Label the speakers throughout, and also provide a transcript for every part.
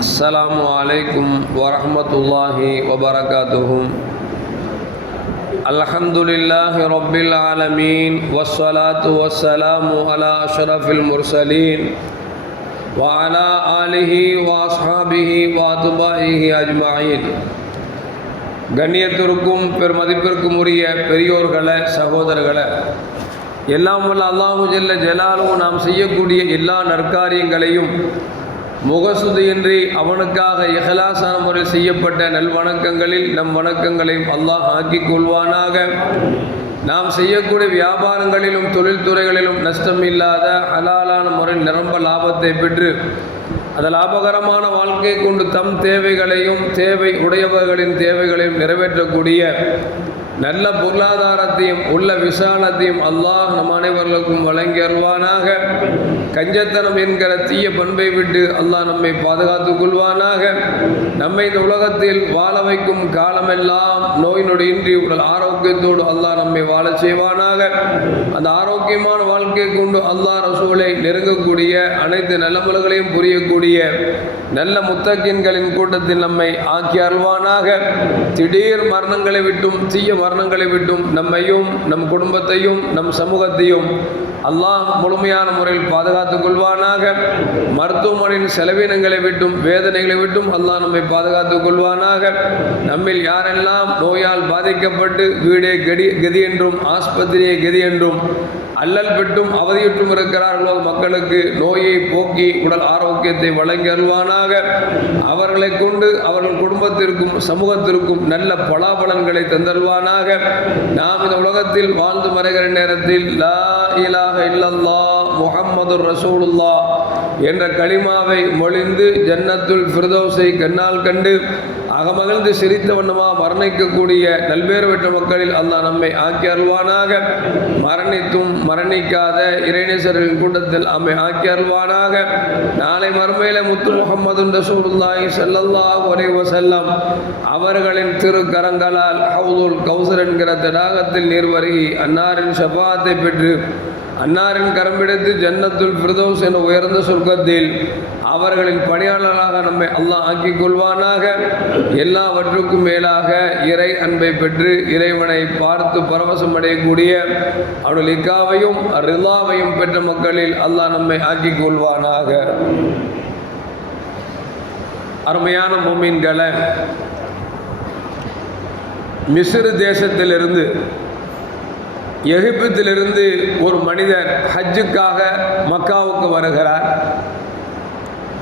Speaker 1: السلام عليكم ورحمة الله وبركاته الحمد لله رب العالمين والصلاة والسلام على أشرف المرسلين وعلى آله وأصحابه وأتباعه أجمعين கண்ணியத்திற்கும் பெருமதிப்பிற்கும் உரிய பெரியோர்களே சகோதரர்களே எல்லாம் வல்ல அல்லாஹு ஜல்ல ஜலாலும் நாம் செய்யக்கூடிய எல்லா நற்காரியங்களையும் முகசுதியின்றி அவனுக்காக இஹலாசான முறையில் செய்யப்பட்ட நல்வணக்கங்களில் நம் வணக்கங்களையும் அல்லாஹ் ஆக்கிக் கொள்வானாக. நாம் செய்யக்கூடிய வியாபாரங்களிலும் தொழில்துறைகளிலும் நஷ்டம் இல்லாத ஹலாலான முறையில் நிரம்ப லாபத்தை பெற்று அந்த லாபகரமான வாழ்க்கை கொண்டு தம் தேவைகளையும் தேவை உடையவர்களின் தேவைகளையும் நிறைவேற்றக்கூடிய நல்ல பொருளாதாரத்தையும் உள்ள விசாலத்தையும் அல்லாஹ் நம் அனைவர்களுக்கும் வழங்கி அருள்வானாக. கஞ்சத்தனம் என்கிற தீய பண்பை விட்டு அல்லாஹ் நம்மை பாதுகாத்துக் கொள்வானாக. நம்மை இந்த உலகத்தில் வாழ வைக்கும் காலமெல்லாம் நோய் நொடியின்றி உடல் ஆரோக்கியத்தோடு அல்லாஹ் நம்மை வாழ செய்வானாக. அந்த ஆரோக்கியமான வாழ்க்கை கொண்டு அல்லாஹ் ரசூலை நெருங்கக்கூடிய அனைத்து நல்லமல்களையும் புரியக்கூடிய நல்ல முத்தக்கின்களின் கூட்டத்தில் நம்மை ஆக்கி அருள்வானாக. திடீர் மரணங்களை விட்டும் தீய மரணங்களை விட்டும் நம்மையும் நம் குடும்பத்தையும் நம் சமூகத்தையும் அல்லாஹ் முழுமையான முறையில் பாதுகாத்துக் கொள்வானாக. மருத்துவமனையின் செலவினங்களை விட்டும் வேதனைகளை விட்டும் அல்லாஹ் நம்மை பாதுகாத்துக் கொள்வானாக. நம்மில் யாரெல்லாம் நோயால் பாதிக்கப்பட்டு வீடே கடி கதி என்றும் ஆஸ்பத்திரியை கதி என்றும் அல்லல் பெற்றும் அவதியுற்றும் இருக்கிறார்களோ மக்களுக்கு நோயை போக்கி உடல் ஆரோக்கியத்தை வழங்கி அருள்வானாக. அவர்களை கொண்டு அவர்கள் குடும்பத்திற்கும் சமூகத்திற்கும் நல்ல பலாபலன்களை தந்தருவானாக நாம் இந்த உலகத்தில் வாழ்ந்து மறைகிற நேரத்தில் லா இலாஹ இல்லல்லா முஹம்மது ரசூலுல்லா என்ற களிமாவை மொழிந்து ஜன்னத்துல் பிரதோசை கண்ணால் கண்டு அகமகிழ்ந்து சிரித்த வண்ணமா மரணிக்கக்கூடிய நல்வேறு பெற்ற மக்களில் அல்லாஹ் நம்மை ஆக்கி அருள்வானாக. மரணித்தும் மரணிக்காத இறைநேசர்களின் கூட்டத்தில் அம்மை ஆக்கி அருள்வானாக. நாளை மறுமையில முத்து முகமது ரசூலுல்லாஹி ஸல்லல்லாஹு அலைஹி வஸல்லம் அவர்களின் திருக்கரங்களால் ஹவுதுல் கௌசர் என்கிற தடாகத்தில் நீர் வருகி அன்னாரின் ஷபாத்தை பெற்று அன்னாரின் கரம்பிடித்து ஜன்னத்துல் பிரதோஸ் என்ற உயர்ந்த சொர்க்கத்தில் அவர்களின் பணியாளர்களாக நம்மை அல்லாஹ் ஆக்கிக் கொள்வானாக. எல்லாவற்றுக்கும் மேலாக இறை அன்பை பெற்று இறைவனை பார்த்து பரவசம் அடையக்கூடிய அவருடைய இக்காவையும் ரிலாவையும் பெற்ற மக்களில் அல்லாஹ் நம்மை ஆக்கிக் கொள்வானாக. அருமையான மொமீன்களை மிஸ்ரு தேசத்திலிருந்து எகிப்திலிருந்து ஒரு மனிதர் ஹஜ்ஜுக்காக மக்காவுக்கு வருகிறார்.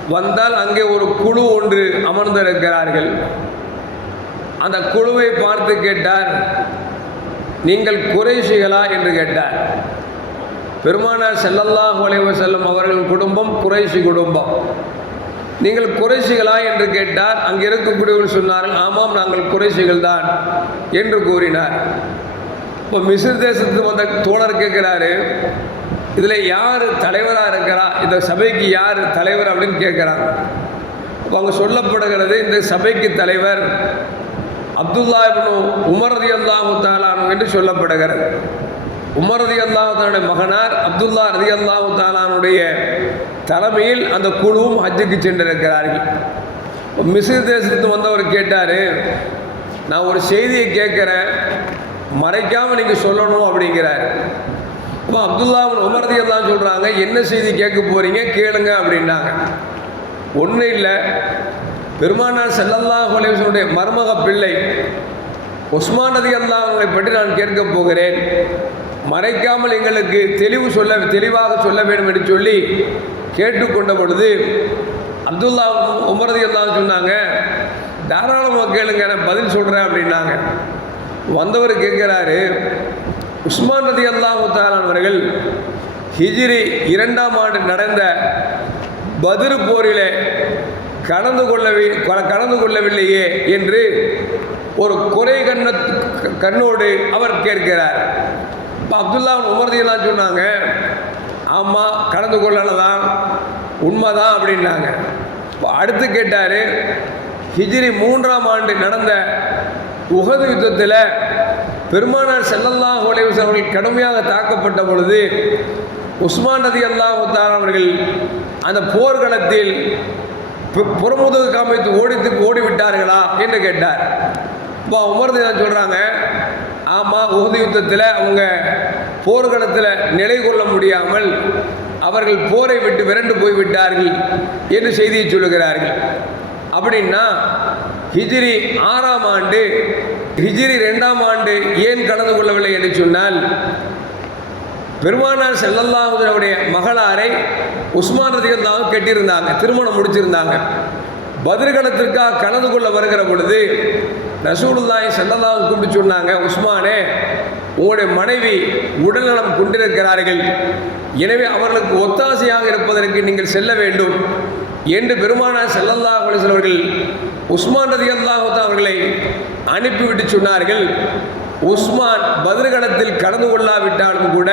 Speaker 1: வந்தால் அங்கே ஒரு குழு ஒன்று அமர்ந்திருக்கிறார்கள். அந்த குழுவை பார்த்து கேட்டார் நீங்கள் குறைஷிகளா? என்று கேட்டார். பெருமானார் செல்லல்லா அலைவ செல்லும் அவர்களின் குடும்பம் குறைஷி குடும்பம். நீங்கள் குறைசிகளா என்று கேட்டார். அங்கே இருக்கக்கூடியவர்கள் சொன்னார்கள் ஆமாம் நாங்கள் குறைசிகள் தான் என்று கூறினார். இப்போ மிஸ்ர் தேசத்துக்கு வந்த தோழர் கேட்குறாரு இதில் யார் தலைவராக இருக்கிறா? இந்த சபைக்கு யார் தலைவர்? அப்படின்னு கேட்குறாங்க. இப்போ அவங்க சொல்லப்படுகிறது இந்த சபைக்கு தலைவர் அப்துல்லா இப்னு உமர் ரதி அல்லாஹு தாலானு என்று சொல்லப்படுகிறது. உமரதி ரதி அல்லாஹு தாலுடைய மகனார் அப்துல்லா ரதி அல்லாஹு தாலானுடைய தலைமையில் அந்த குழுவும் ஹஜ்ஜுக்கு சென்றிருக்கிறார்கள். மிஸ்ர் தேசத்துக்கு வந்தவர் கேட்டார் நான் ஒரு செய்தியை கேட்குறேன். மறைக்காமல் நீங்கள் சொல்லணும் அப்படிங்கிறார். அப்போ அப்துல்லா உமர்தி எல்லாம் சொல்கிறாங்க என்ன செய்தி கேட்க போகிறீங்க கேளுங்க அப்படின்னாங்க. ஒன்றும் இல்லை. பெருமானார் செல்லல்லா ஹலேசனுடைய மருமக பிள்ளை உஸ்மான் நதி அல்லா அவங்களை பற்றி நான் கேட்க போகிறேன். மறைக்காமல் எங்களுக்கு தெளிவு சொல்ல தெளிவாக சொல்ல வேண்டும் என்று சொல்லி கேட்டுக்கொண்ட பொழுது அப்துல்லா உமரதி எல்லாம் சொன்னாங்க தாராளமாக கேளுங்க நான் பதில் சொல்கிறேன் அப்படின்னாங்க. வந்தவர் கேட்குறாரு உஸ்மான் ரதி அல்லாஹாலானவர்கள் ஹிஜிரி இரண்டாம் ஆண்டு நடந்த பதிரு போரிலே கலந்து கொள்ளவி கலந்து கொள்ளவில்லையே என்று ஒரு குறை கண்ண கண்ணோடு அவர் கேட்கிறார். இப்போ அப்துல்லா உமர்தியெல்லாம் சொன்னாங்க ஆமாம் கலந்து கொள்ளலாம் உண்மைதான் அப்படின்னாங்க. இப்போ அடுத்து கேட்டார் ஹிஜிரி மூன்றாம் ஆண்டு நடந்த உகது யுத்தத்தில் பெருமானார் செல்லல்லா உலைவசம் அவர்கள் கடுமையாக தாக்கப்பட்ட பொழுது உஸ்மான் நதி அல்லாஹு அவர்கள் அந்த போர்க்களத்தில் புறமுதுகு காமித்து ஓடித்து ஓடி விட்டார்களா என்று கேட்டார். இப்போ உமர்ந்து தான் சொல்கிறாங்க ஆமாம் உகது யுத்தத்தில் அவங்க போர்க்களத்தில் நிலை கொள்ள முடியாமல் அவர்கள் போரை விட்டு விரண்டு போய் விட்டார்கள் என்று செய்தியை சொல்லுகிறார்கள். அப்படின்னா ஹிஜிரி ஆறாம் ஆண்டு ஹிஜிரி ரெண்டாம் ஆண்டு ஏன் கலந்து கொள்ளவில்லை என்று சொன்னால் பெருமானார் செல்லல்லாவுடைய மகளாரை உஸ்மான் ரதிகல்லாக கட்டியிருந்தாங்க திருமணம் முடிச்சிருந்தாங்க. பதிர்களத்திற்காக கலந்து கொள்ள வருகிற பொழுது ரசூலுல்லாய் செல்லல்லாவை கூப்பிட்டு சொன்னாங்க உஸ்மானே உங்களுடைய மனைவி உடல்நலம் கொண்டிருக்கிறார்கள். எனவே அவர்களுக்கு ஒத்தாசையாக இருப்பதற்கு நீங்கள் செல்ல வேண்டும். என்று பெருமானார் செல்லல்லா அவர்கள் உஸ்மான் ரதி அவர்களை அனுப்பிவிட்டு சொன்னார்கள். உஸ்மான் பதிர்களத்தில் கலந்து கொள்ளாவிட்டாலும் கூட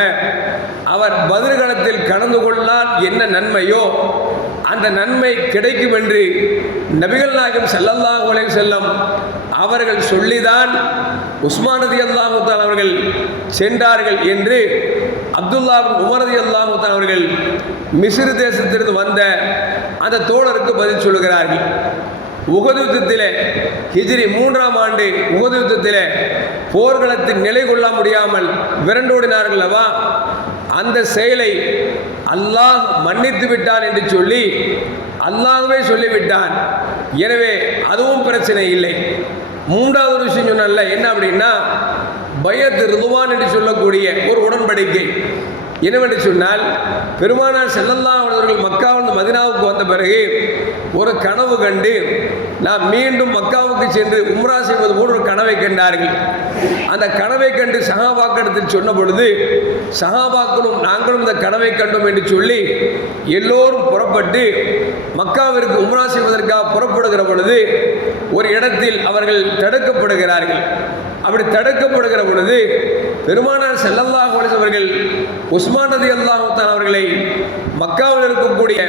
Speaker 1: அவர் பதிர்களத்தில் கலந்து கொள்ளால் என்ன நன்மையோ அந்த நன்மை கிடைக்கும் என்று நபிகள் நாயகம் ஸல்லல்லாஹு அலைஹி செல்லம் அவர்கள் சொல்லிதான் உஸ்மானதி ரதி அல்லாஹுத்தான் அவர்கள் சென்றார்கள் என்று அப்துல்லா உமரதி அல்லாஹுத்தான் அவர்கள் மிசிறு தேசத்திலிருந்து வந்த அந்த தோழருக்கு பதில் சொல்லுகிறார்கள். உகது யுத்தத்தில் ஹிஜ்ரி மூன்றாம் ஆண்டு உகது யுத்தத்தில் போர்க்களத்தில் நிலை கொள்ள முடியாமல் விரண்டோடினார்கள் அல்லவா? அந்த செயலை அல்லாஹ் மன்னித்து விட்டான் என்று சொல்லி அல்லாஹ்வே சொல்லிவிட்டான். எனவே அதுவும் பிரச்சனை இல்லை. மூன்றாவது விஷயம் சொன்னல என்ன அப்படின்னா பயத் ரிதுவான் என்று சொல்லக்கூடிய ஒரு உடன்படிக்கை. என்னவென்று சொன்னால் பெருமானார் செல்லல்லா அவர்கள் மக்காவிலிருந்து மதினாவுக்கு வந்த பிறகு ஒரு கனவு கண்டு நாம் மீண்டும் மக்காவுக்கு சென்று உம்ரா செய்வது போல் ஒரு கனவை கண்டார்கள். அந்த கனவை கண்டு சகாபாக்கடத்தில் சொன்ன பொழுது சகாபாக்களும் நாங்களும் இந்த கனவை கண்டோம் என்று சொல்லி எல்லோரும் புறப்பட்டு மக்காவிற்கு உம்ரா செய்வதற்காக புறப்படுகிற பொழுது ஒரு இடத்தில் அவர்கள் தடுக்கப்படுகிறார்கள். அப்படி தடுக்கப்படுகிற பொழுது பெருமானார் செல்லல்லாஹ் அவர்கள் உஸ்மான் ரதி அல்லாஹான் அவர்களை மக்காவில் இருக்கக்கூடிய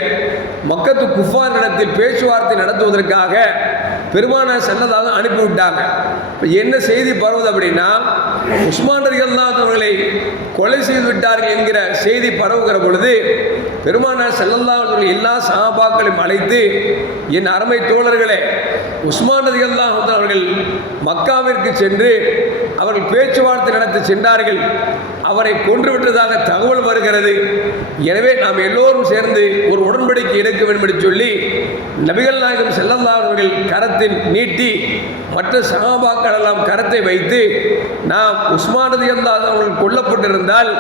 Speaker 1: மக்கத்து குஃபார் நடத்தில் பேச்சுவார்த்தை நடத்துவதற்காக பெருமானார் செல்லதாக அனுப்பிவிட்டாங்க இப்போ என்ன செய்தி பரவுது அப்படின்னா உஸ்மான் ரதி அல்லாஹ் அவர்களை கொலை செய்து விட்டார்கள் என்கிற செய்தி பரவுகிற பொழுது பெருமானார் செல்லல்லா அவர்கள் எல்லா சாபாக்களையும் அழைத்து என் அருமை தோழர்களே உஸ்மான் ரதி அல்லாஹ் அவர்கள் மக்காவிற்கு சென்று அவர்கள் பேச்சுவார்த்தை நடத்தி சென்றார்கள். அவரை கொன்றுவிட்டதாக தகவல் வருகிறது. எனவே நாம் எல்லோரும் சேர்ந்து ஒரு உடன்படிக்கை எடுக்க வேண்டும் என்று சொல்லி நபிகள் நாயகம் செல்லல்லா அவர்கள் நீட்டி மற்ற சகாபாக்கள் எல்லாம் கரத்தை வைத்து நாம் உஸ்மானது அவர்கள் கொல்லப்பட்டிருந்தால்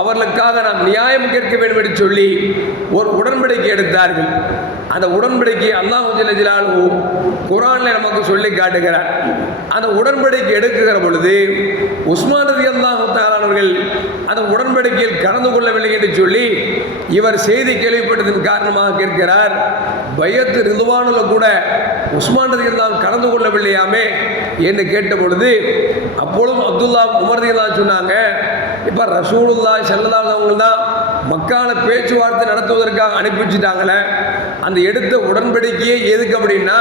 Speaker 1: அவர்களுக்காக நாம் நியாயம் கேட்க வேண்டும் என்று சொல்லி ஒரு உடன்படிக்கை எடுத்தார்கள். அந்த உடன்படிக்கை அல்லாஹ் ஜிலாலு குரானில் நமக்கு சொல்லி காட்டுகிறார். அந்த உடன்படிக்கை எடுக்குகிற பொழுது உஸ்மான் ரதி தாலானவர்கள் அந்த உடன்படிக்கையில் கலந்து கொள்ளவில்லை என்று சொல்லி இவர் செய்தி கேள்விப்பட்டதன் காரணமாக கேட்கிறார். பயத்து ரிதுவானுல கூட உஸ்மான் ரதி அல்லாஹ் கலந்து கொள்ளவில்லையாமே என்று கேட்ட பொழுது அப்பொழுதும் அப்துல்லா உமர் ரதி சொன்னாங்க இப்போ ரசூலுல்லா செல்லல்லா அவங்க தான் மக்கால பேச்சுவார்த்தை நடத்துவதற்காக அனுப்பி வச்சுட்டாங்களே அந்த எடுத்த உடன்படிக்கையே எதுக்கு அப்படின்னா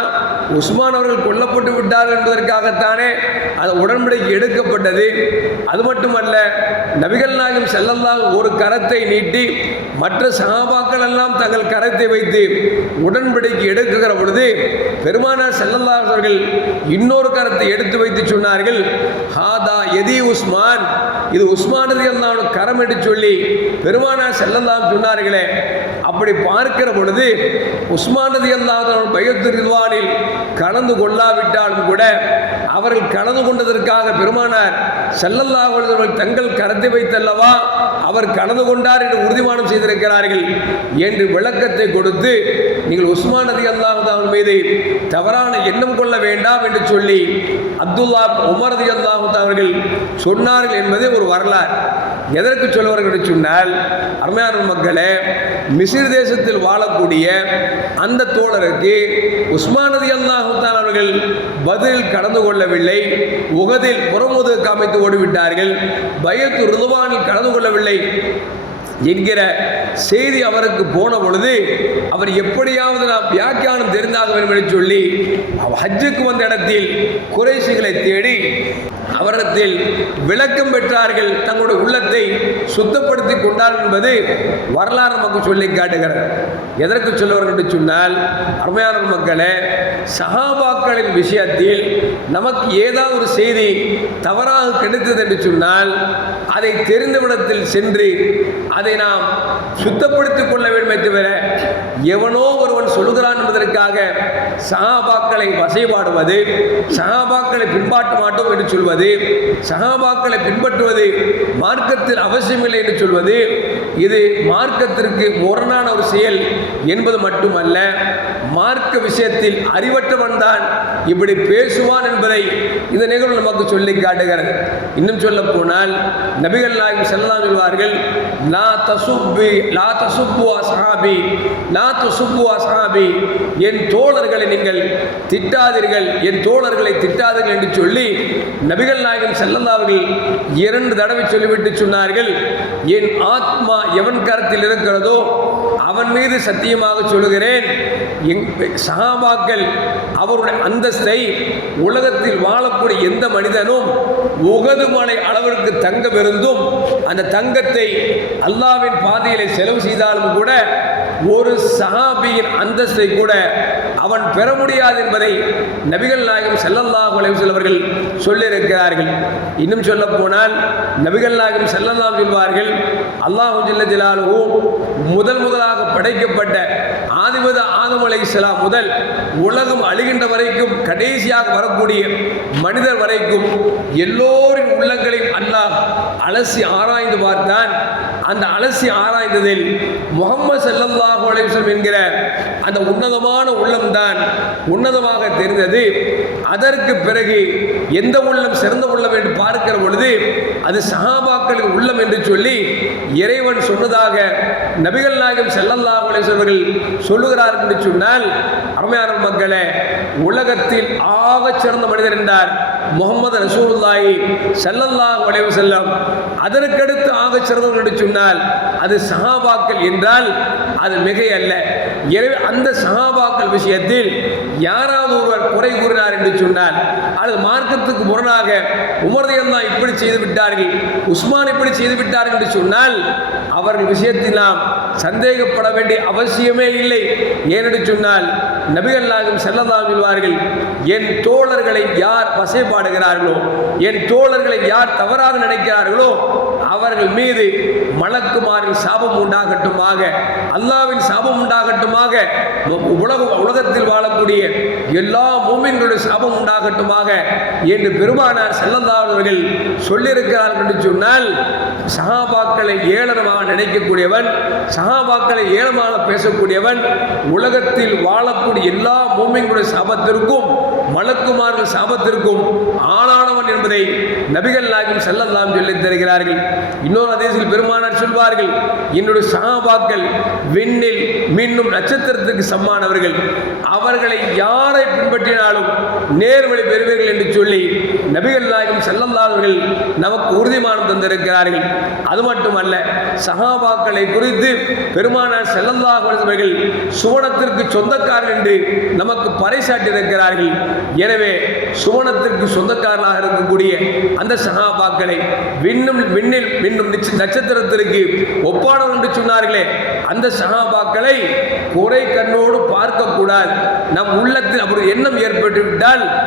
Speaker 1: உஸ்மான் அவர்கள் கொல்லப்பட்டு விட்டார்கள் என்பதற்காகத்தானே அது உடன்படிக்கை எடுக்கப்பட்டது. அது மட்டுமல்ல நபிகள் நாயகம் செல்லல்லா ஒரு கரத்தை நீட்டி மற்ற சகாபாக்கள் எல்லாம் தங்கள் கரத்தை வைத்து உடன்படிக்கை எடுக்குகிற பொழுது பெருமானார் செல்லல்லா அவர்கள் இன்னொரு கரத்தை எடுத்து வைத்து சொன்னார்கள் ஹாதா எதி உஸ்மான். இது உஸ்மானது எல்லாம் கரம் என்று சொல்லி பெருமானார் செல்லல்லாம் சொன்னார்களே அப்படி பார்க்கிற பொழுது உஸ்மானதி அல்லாதவன் பயத்து ரிதுவானில் கலந்து கொள்ளாவிட்டாலும் கூட அவர்கள் கலந்து கொண்டதற்காக பெருமானார் செல்லல்லாவர்கள் தங்கள் கருத்தை வைத்தல்லவா அவர் கலந்து கொண்டார் என்று உறுதிமானம் செய்திருக்கிறார்கள் என்று விளக்கத்தை கொடுத்து நீங்கள் உஸ்மான் நதி அல்லாஹாவின் மீது தவறான எண்ணம் கொள்ள வேண்டாம் என்று சொல்லி அப்துல்லா உமர் ரதி அவர்கள் சொன்னார்கள் என்பது ஒரு வரலாறு. எதற்கு சொல்வார்கள் என்று சொன்னால் அருமையான மக்களே மிசிர் தேசத்தில் வாழக்கூடிய அந்த தோழருக்கு உஸ்மானதி அல்லாஹுத்தான் அவர்கள் பதிலில் கலந்து கொள்ளவில்லை உகதில் புறமுது காமித்து ஓடிவிட்டார்கள் பயத்து ருதுவானில் கலந்து கொள்ளவில்லை என்கிற செய்தி அவருக்கு போன பொழுது அவர் எப்படியாவது நாம் வியாக்கியானம் தெரிந்தாக வேண்டும் என்று சொல்லி ஹஜ்ஜுக்கு வந்த இடத்தில் குறைசிகளை தேடி அவரிடத்தில் விளக்கம் பெற்றார்கள் தங்களுடைய உள்ளத்தை சுத்தப்படுத்தி கொண்டார்கள் என்பது வரலாறு நமக்கு சொல்லி காட்டுகிறது. எதற்கு சொல்லுவார்கள் என்று சொன்னால் அருமையான மக்களே சகாபாக்களின் விஷயத்தில் நமக்கு ஏதாவது ஒரு செய்தி தவறாக கிடைத்தது என்று சொன்னால் அதை தெரிந்த விடத்தில் சென்று அதை நாம் சுத்தப்படுத்திக் கொள்ள வேண்டுமே தவிர எவனோ ஒருவன் சொல்லுகிறான் என்பதற்காக சகாபாக்களை வசைபாடுவது சகாபாக்களை பின்பாட்ட மாட்டோம் என்று சொல்வது சகாபாக்களை பின்பற்றுவது மார்க்கத்தில் அவசியமில்லை என்று சொல்வது இது மார்க்கத்திற்கு முரணான ஒரு செயல் என்பது மட்டுமல்ல. மார்க்க விஷயத்தில் அறிவற்றவன் தான் இப்படி பேசுவான் என்பதை இந்த நிகழ்வு நமக்கு சொல்லி காட்டுகிறது. இன்னும் சொல்ல போனால் நபிகள் நாயகம் செல்லலாம் சொல்வார்கள் லா தசுப்பி லா தசுப்பு அசாபி லா தசுப்பு அசாபி என் தோழர்களை நீங்கள் திட்டாதீர்கள் என் தோழர்களை திட்டாதீர்கள் என்று சொல்லி நபிகள் நாயகம் செல்லல்லாவர்கள் இரண்டு தடவை சொல்லிவிட்டு சொன்னார்கள். என் ஆத்மா எவன் கரத்தில் இருக்கிறதோ அவன் மீது சத்தியமாக சொல்லுகிறேன். சகாபாக்கள் அவருடைய அந்தஸ்தை உலகத்தில் வாழக்கூடிய எந்த மனிதனும் உகது மலை அளவிற்கு தங்கம் இருந்தும் அந்த தங்கத்தை அல்லாவின் பாதையிலே செலவு செய்தாலும் கூட ஒரு சஹாபியின் அந்தஸ்தை கூட அவன் பெற முடியாது என்பதை நபிகள் நாயகம் செல்லல்லாஹு அவர்கள் சொல்லியிருக்கிறார்கள். இன்னும் சொல்ல போனால் நபிகள் நாயகம் செல்லல்லாம் சொல்வார்கள் அல்லாஹு ஜில்ல ஜலாலுஹு முதல் முதலாக படைக்கப்பட்ட இஸ்லாம் முதல் உலகம் அழிகின்ற வரைக்கும் கடைசியாக வரக்கூடிய மனிதர் வரைக்கும் எல்லோரின் உள்ளங்களையும் அல்லாஹ் அலசி ஆராய்ந்து பார்த்தான். அந்த அலசி ஆராய்ந்ததில் முகம்மது செல்லல்லாஹு அலைஹி என்கிற அந்த உன்னதமான உள்ளம்தான் உன்னதமாக தெரிந்தது. அதற்கு பிறகு எந்த உள்ளம் சிறந்த உள்ளம் என்று பார்க்கிற பொழுது அது சஹாபாக்களின் உள்ளம் என்று சொல்லி இறைவன் சொன்னதாக நபிகள் நாயகம் ஸல்லல்லாஹு அவர்கள் சொல்லுகிறார் என்று சொன்னால் அருமையான மக்களே உலகத்தில் ஆகச் சிறந்த மனிதர் என்றார். முகமது ரசூலுல்லாஹி ஸல்லல்லாஹு வளைவு செல்லம் அதற்கடுத்து ஆகச் சிறந்தவர் என்று சொன்னால் அது சஹாபாக்கள் என்றால் அது மிகை அல்ல எனவே அந்த சஹாபாக்கள் விஷயத்தில் யாராவது ஒருவர் குறை கூறினார் என்று சொன்னால் அல்லது மார்க்கத்துக்கு முரணாக உமர்தயம் தான் இப்படி செய்து விட்டார்கள் உஸ்மான் இப்படி செய்து விட்டார்கள் என்று சொன்னால் அவர்கள் விஷயத்தில் நாம் சந்தேகப்பட வேண்டிய அவசியமே இல்லை. ஏனென்று சொன்னால் நபிகள்லாகும் நாயகம் சொல்வார்கள் என் தோழர்களை யார் வசைப்பாடுகிறார்களோ என் தோழர்களை யார் தவறாக நினைக்கிறார்களோ அவர்கள் மீது மலக்குமாரின் சாபம் உண்டாகட்டுமாக அல்லாவின் சாபம் உண்டாகட்டுமாக உலக உலகத்தில் வாழக்கூடிய எல்லா மூமின்களுடைய சாபம் உண்டாகட்டுமாக என்று பெருமானார் செல்லந்தாவர்கள் சொல்லியிருக்கிறார்கள் என்று சொன்னால் சகாபாக்களை ஏளனமாக நினைக்கக்கூடியவன் சகாபாக்களை ஏளனமாக பேசக்கூடியவன் உலகத்தில் வாழக்கூடிய எல்லா மூமின்களுடைய சாபத்திற்கும் மலக்குமார்கள் சாபத்திற்கும் ஆளானவன் என்பதை நபிகள் நாயகம் செல்லல்லாம் சொல்லித் தருகிறார்கள். இன்னொரு அதேசில் பெருமானார் சொல்வார்கள் என்னுடைய சகாபாக்கள் விண்ணில் மின்னும் நட்சத்திரத்துக்கு சம்மானவர்கள். அவர்களை யாரை பின்பற்றினாலும் நேர்வழி பெறுவீர்கள் என்று சொல்லி நபிகள் நாயகம் செல்லல்லாதவர்கள் நமக்கு உறுதிமானம் தந்திருக்கிறார்கள். அது மட்டுமல்ல சகாபாக்களை குறித்து பெருமானார் செல்லல்லாஹர்கள் சுவனத்திற்கு சொந்தக்காரர் என்று நமக்கு பறைசாட்டியிருக்கிறார்கள் எனவே சுவனத்திற்கு சொந்தக்காரனாக இருக்கக்கூடிய அந்த சகாபாக்களை விண்ணும் விண்ணில் விண்ணும் நிச்ச- நட்சத்திரத்திற்கு ஒப்பானவர் என்று சொன்னார்களே. அந்த சகாபாக்களை குறை கண்ணோடு பார்க்கக்கூடாது. நம் உள்ளத்தில் அப்படி எண்ணம் ஏற்பட்டு விட்டால்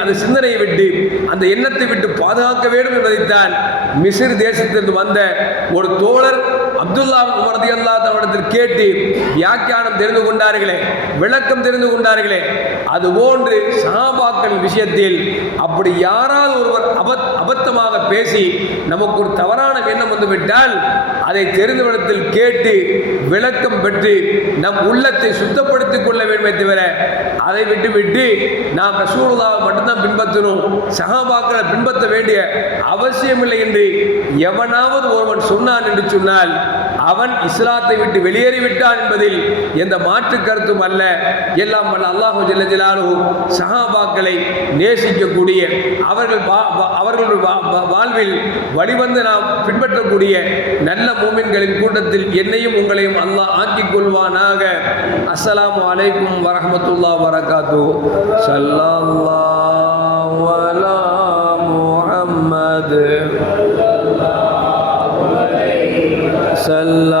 Speaker 1: அந்த சிந்தனையை விட்டு அந்த எண்ணத்தை விட்டு பாதுகாக்க வேண்டும் என்பதைத்தான் மிசிறு தேசத்திலிருந்து வந்த ஒரு தோழர் அப்துல்லா உமரதி அல்லா தவிடத்தில் கேட்டு வியாக்கியானம் தெரிந்து கொண்டார்களே விளக்கம் தெரிந்து கொண்டார்களே. அதுபோன்று சஹாபாக்கள் விஷயத்தில் அப்படி யாராவது ஒருவர் அபத் அபத்தமாக பேசி நமக்கு ஒரு தவறான எண்ணம் வந்து விட்டால் அதை தெரிந்தவிடத்தில் கேட்டு விளக்கம் பெற்று நம் உள்ளத்தை சுத்தப்படுத்திக் கொள்ள வேண்டுமே தவிர அதை விட்டு விட்டு நாம் ரசூலுல்லாவை மட்டும்தான் பின்பற்றணும் சகாபாக்களை பின்பற்ற வேண்டிய அவசியமில்லை என்று எவனாவது ஒருவன் சொன்னான் என்று சொன்னால் அவன் இஸ்லாத்தை விட்டு வெளியேறிவிட்டான் என்பதில் எந்த மாற்று கருத்தும் அல்ல. எல்லாம் வல்ல அல்லாஹு ஜல்ல ஜலாலுஹு சஹாபாக்களை நேசிக்கக்கூடிய அவர்கள் வா- அவர்களுடைய வா- வாழ்வில் வழிவந்து நாம் பின்பற்றக்கூடிய நல்ல மூமின்களின் கூட்டத்தில் என்னையும் உங்களையும் அல்லாஹ் ஆக்கிக் கொள்வானாக. அஸ்லாம் வலைக்கும் வரமத்துல்லா வரகாத்து சல்லா وسلم